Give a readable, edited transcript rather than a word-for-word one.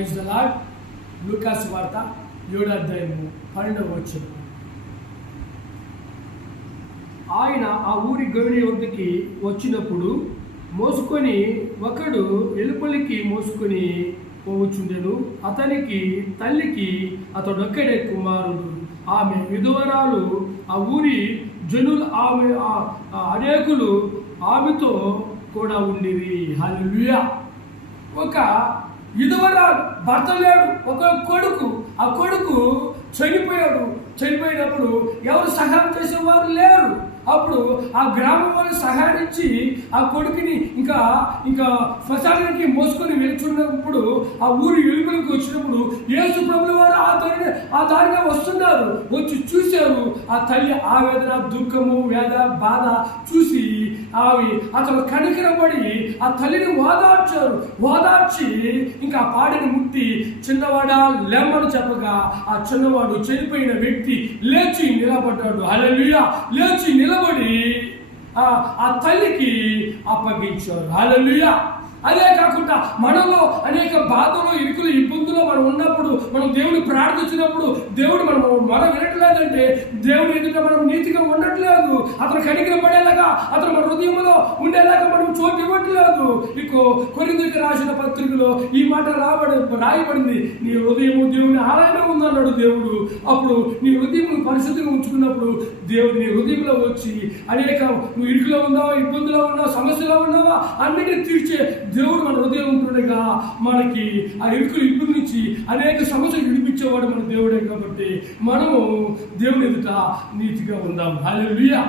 Praise the lord. లూకాసు వార్త 7వ అధ్యాయము 12వ వచనం. ఆయన ఆ ఊరి గవిని వద్దకి వచ్చినప్పుడు మోసుకొని ఒకడు వెలుపలికి మోసుకొని పోవచ్చుండెను. అతనికి తల్లికి అతడొక్కడే కుమారుడు. ఆమె విధవరాలు. ఆ ఊరి జనులు ఆమె అనేకులు ఆమెతో కూడా ఉండిరి. హల్లెలూయా. ఒక విధవరాలు, భర్త లేడు, ఒక కొడుకు. ఆ కొడుకు చనిపోయినప్పుడు ఎవరు సహాయం చేసేవారు లేరు. అప్పుడు ఆ గ్రామం వాళ్ళు సహాయించి ఆ కొడుకుని ఇంకా శ్మశానానికి మోసుకొని వెళ్తున్నప్పుడు ఆ ఊరి వెలుగులకు వచ్చినప్పుడు యేసు ప్రభువు వారు ఆ దారిగా వస్తున్నారు. వచ్చి చూశారు. ఆ తల్లి ఆవేదన, దుఃఖము, వేద, బాధ చూసి అతను కనికరపడి ఆ తల్లిని ఓదార్చి ఇంకా పాడిని ముట్టి చిన్నవాడా లేమని చెప్పగా ఆ చిన్నవాడు చనిపోయిన వ్యక్తి లేచి నిలబడ్డాడు. హల్లెలూయా. లేచి నిలబడి ఆ తల్లికి అప్పగించారు. హల్లెలూయా. అదే కాకుండా మనలో అనేక బాధలు, ఇరుకులు, ఇబ్బందులు మనం ఉన్నప్పుడు, మనం దేవుని ప్రార్థించినప్పుడు దేవుడు మనం వినట్లేదంటే దేవుని ఎదుట మనం నీతిగా ఉండట్లేదు. అతను కనికర పడేలాగా, అతను మన హృదయంలో ఉండేలాగా మనం చోటు ఇవ్వట్లేదు. కొరింథీయులకు రాసిన పత్రికలో ఈ మాట రాయబడింది. నీ హృదయము దేవుని ఆలయంలో ఉందన్నాడు దేవుడు. అప్పుడు నీ హృదయం పరిశుద్ధిగా ఉంచుకున్నప్పుడు దేవుడు నీ హృదయంలో వచ్చి నువ్వు ఇరుకులో ఉన్నావా, ఇబ్బందులో ఉన్నావా, సమస్యలో ఉన్నావా, అన్నిటిని తీర్చే దేవుడు మన హృదయం ఉంటుండగా మనకి ఆ ఇరుకులు ఇబ్బంది నుంచి అనేక సమస్యలు విడిపించేవాడు మన దేవుడే. కాబట్టి మనము దేవుని ఎదుట నీతిగా ఉందాం. హల్లెలూయా.